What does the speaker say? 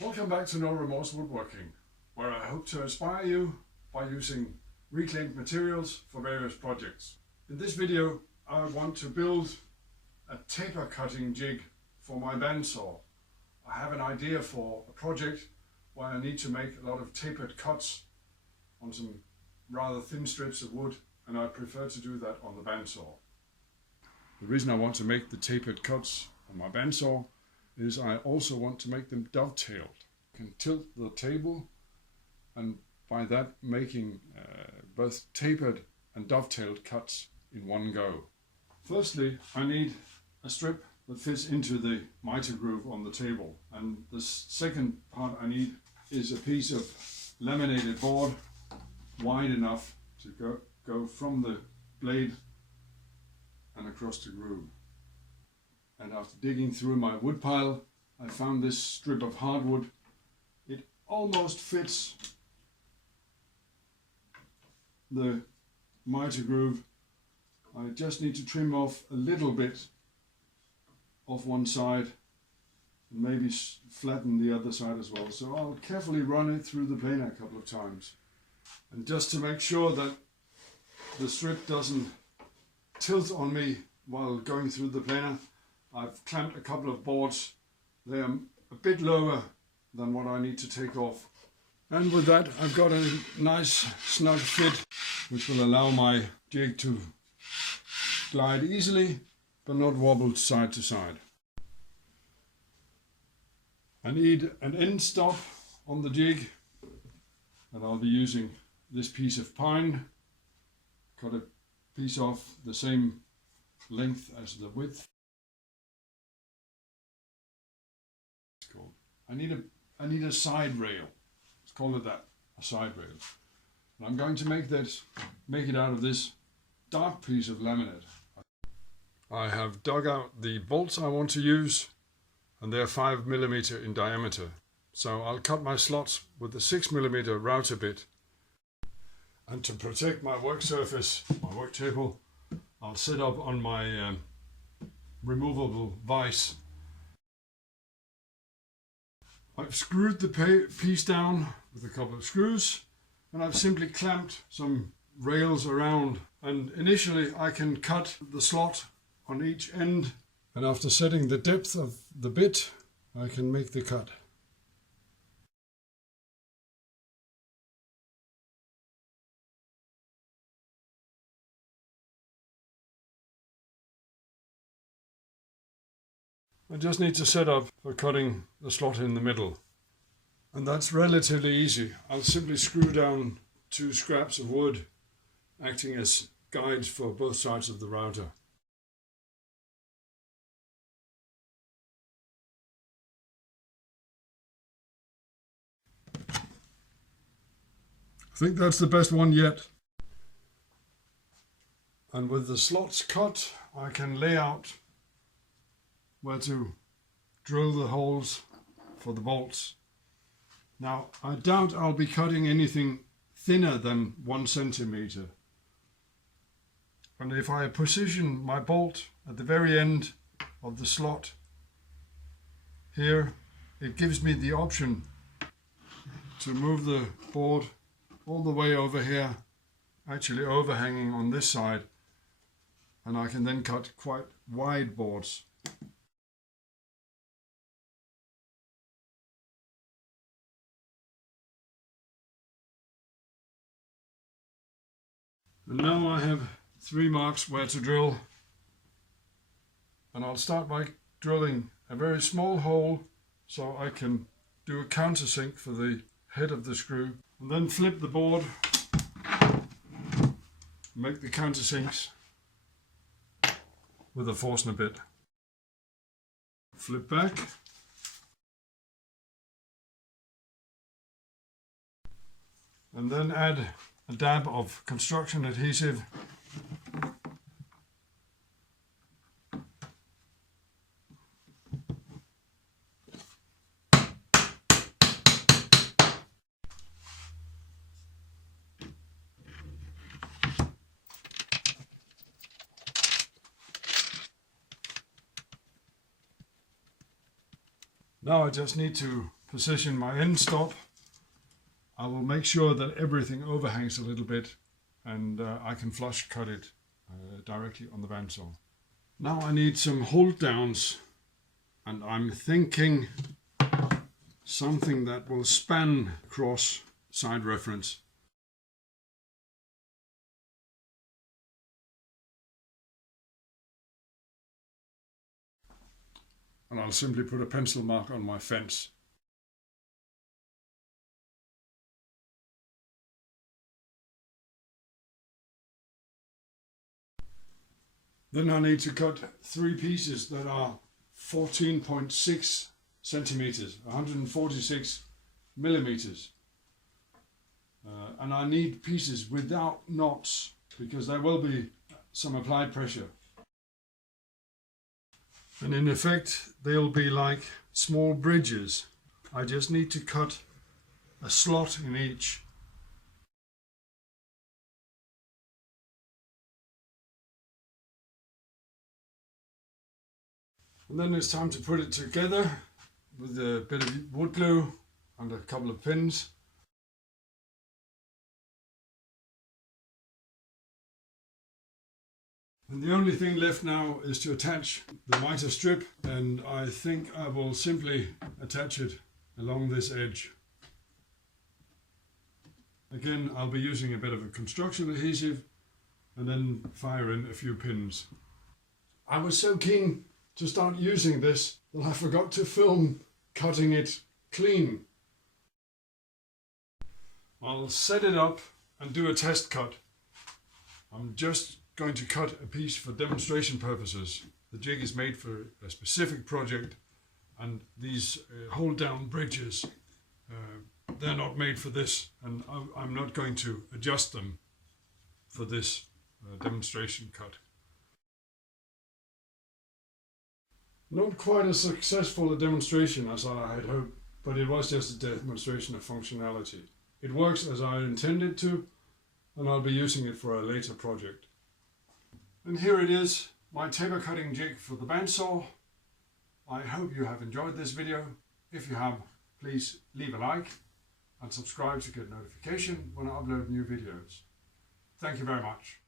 Welcome back to No Remorse Woodworking, where I hope to inspire you by using reclaimed materials for various projects. In this video I want to build a taper cutting jig for my bandsaw. I have an idea for a project where I need to make a lot of tapered cuts on some rather thin strips of wood, and I prefer to do that on the bandsaw. The reason I want to make the tapered cuts on my bandsaw is I also want to make them dovetailed. I can tilt the table and by that making both tapered and dovetailed cuts in one go. Firstly, I need a strip that fits into the miter groove on the table, and the second part I need is a piece of laminated board wide enough to go from the blade and across the groove. And after digging through my wood pile, I found this strip of hardwood. It almost fits the miter groove. I just need to trim off a little bit off one side and maybe flatten the other side as well. So I'll carefully run it through the planer a couple of times. And just to make sure that the strip doesn't tilt on me while going through the planer, I've clamped a couple of boards. They are a bit lower than what I need to take off. And with that I've got a nice snug fit which will allow my jig to glide easily but not wobble side to side. I need an end stop on the jig, and I'll be using this piece of pine. Cut a piece off the same length as the width. I need a side rail. Let's call it that, a side rail. And I'm going to make it out of this dark piece of laminate. I have dug out the bolts I want to use, and they're 5mm in diameter. So I'll cut my slots with the 6mm router bit. And to protect my work surface, my work table, I'll set up on my removable vise. I've screwed the piece down with a couple of screws, and I've simply clamped some rails around, and initially I can cut the slot on each end, and after setting the depth of the bit I can make the cut. I just need to set up for cutting the slot in the middle, and that's relatively easy. I'll simply screw down 2 scraps of wood acting as guides for both sides of the router. I think that's the best one yet. And with the slots cut, I can lay out where to drill the holes for the bolts. Now, I doubt I'll be cutting anything thinner than 1 centimeter. And if I position my bolt at the very end of the slot here, it gives me the option to move the board all the way over here, actually overhanging on this side, and I can then cut quite wide boards. And now I have 3 marks where to drill, and I'll start by drilling a very small hole so I can do a countersink for the head of the screw, and then flip the board, make the countersinks with a Forstner bit. Flip back, and then add a dab of construction adhesive . Now I just need to position my end stop, I will make sure that everything overhangs a little bit, and I can flush cut it directly on the bandsaw. Now I need some hold downs, and I'm thinking something that will span across side reference. And I'll simply put a pencil mark on my fence. Then I need to cut 3 pieces that are 14.6 centimeters, 146 millimeters. And I need pieces without knots, because there will be some applied pressure. And in effect, they'll be like small bridges. I just need to cut a slot in each. And then it's time to put it together with a bit of wood glue and a couple of pins. And the only thing left now is to attach the miter strip, and I think I will simply attach it along this edge. Again, I'll be using a bit of a construction adhesive and then fire in a few pins. I was so keen to start using this that I forgot to film cutting it clean. I'll set it up and do a test cut. I'm just going to cut a piece for demonstration purposes. The jig is made for a specific project, and these hold down bridges, they're not made for this, and I'm not going to adjust them for this demonstration cut. Not quite as successful a demonstration as I had hoped, but it was just a demonstration of functionality. It works as I intended to, and I'll be using it for a later project. And here it is, my taper cutting jig for the bandsaw. I hope you have enjoyed this video. If you have, please leave a like and subscribe to get notification when I upload new videos. Thank you very much.